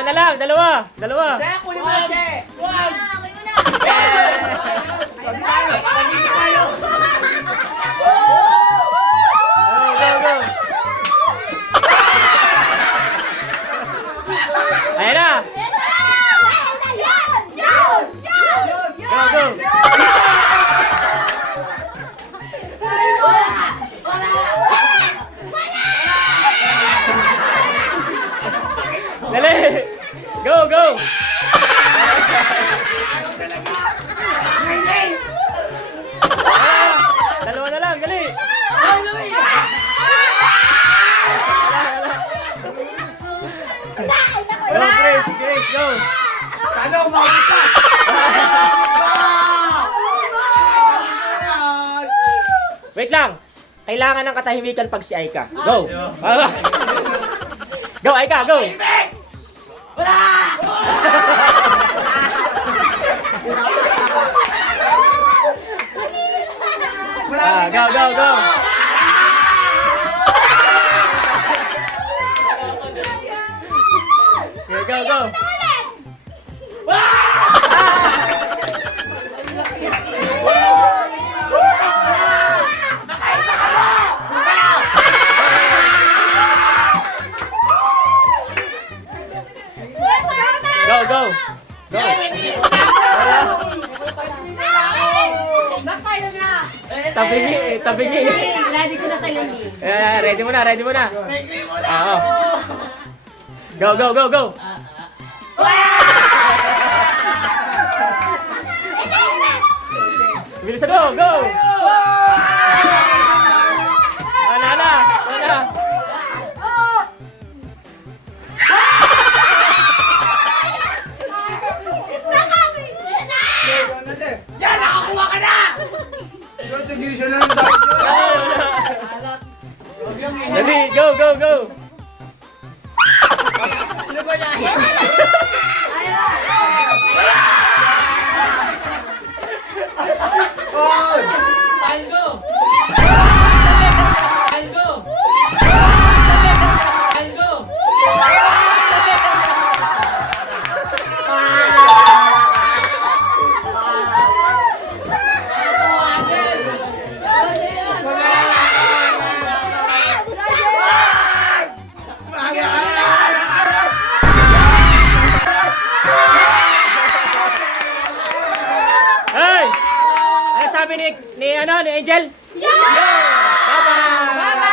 Dalawa na lang, dalawa. Dalawa. Kaya kuya mo kasi. Go, Grace, Grace, go. Sana umabot ka. Wait lang. Kailangan ng katahimikan pag si Aika. Go. go, Aika, go. Ah, go, go, go. Okay, go, go. Go, go. Go. Tabingi, eh, tabingi. Ready ko na sa'yo ni. Eh, ready mo na, ready mo na. Oo. Go, go, go, go. Bilisan mo, go! Ana, ana, ana. Yan, nakakuha ka na! Contribution na lang. Dali, go, go, go. นึกว่าจะ Ni ano, ni Angel? Yeah! yeah! Bye-bye! Bye-bye!